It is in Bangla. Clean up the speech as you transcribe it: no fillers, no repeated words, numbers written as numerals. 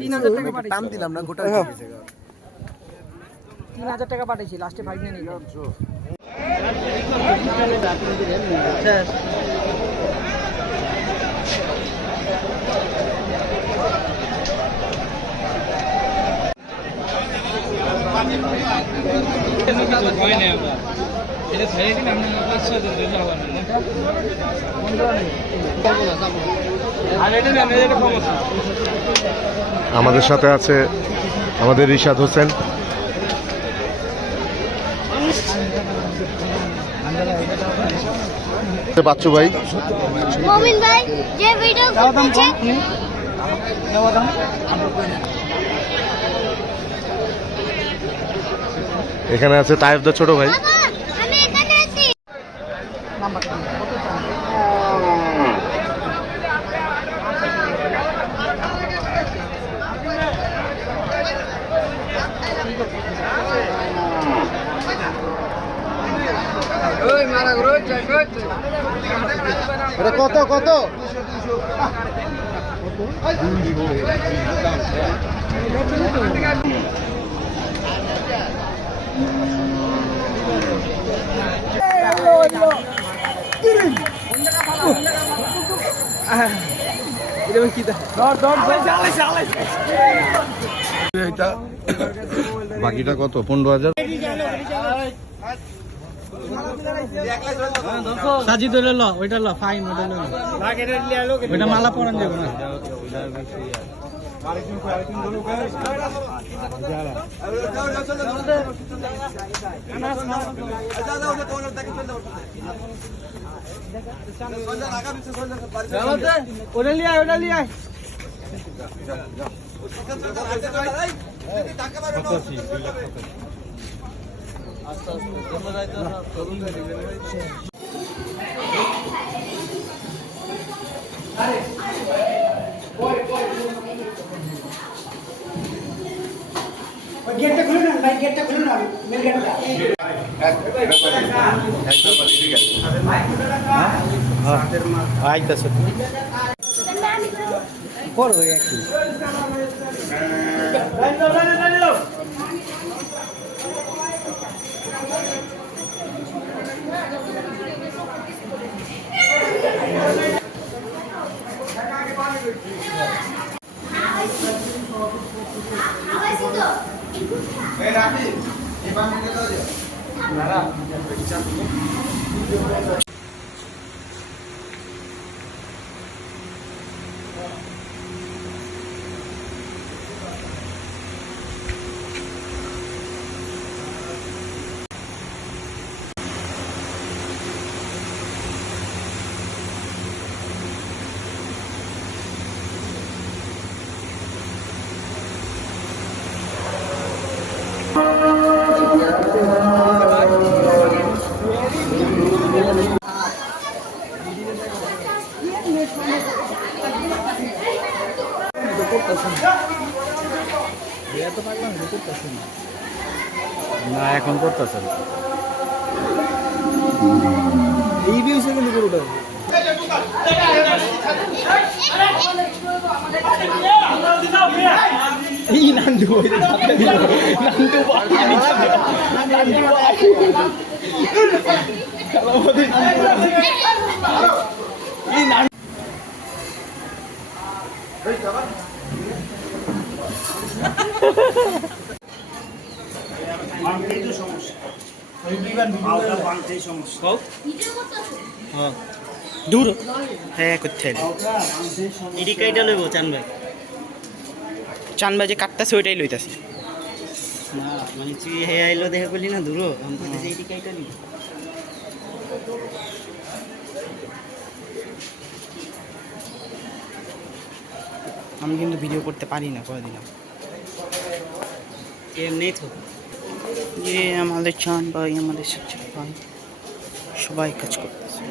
3000 টাকা পাঠিয়েছি, টান দিলাম না গোটা হয়ে গেছে। 3000 টাকা পাঠিয়েছি, লাস্টে 5 নিয়ে নিলাম। আমাদের সাথে আছে আমাদের রিশাদ হোসেন। বাচ্চু ভাই, মমিন ভাই যে ভিডিও করতেছে এখানে আছে তাইফদা ছোট ভাই। আমি এখানে আছি। কত কত বাকিটা কত? 15,000। সাজি ধরে ল, ওইটা ল, ফাইন ওটা ল, ওইটা মালা পরান যাবে না। ওটা লিয়ে আয়, ওটা লিয়ে আয়। गेट खुले ना भाई, गेट खुले ना मेन गेट আইতাছে করো একটু। না এখন করতেছে এই বিষয়ে কিন্তু পুরোটা এই নান্টু দূর হ্যাঁ করতে এডি কাইটা লইব চান ভাই, চান ভাই যে কাটতাছে ওইটাই লইতাছি না, মানে তুই হে আইলো দেখে বলি না দূর আমি কইতেছি এডি কাইটা লই। আমি কিন্তু ভিডিও করতে পারি না, করে দিলাম এমনি তো। ये আমাদের চান ভাই, আমাদের সচিব ভাই সবাই কাজ করতেছে।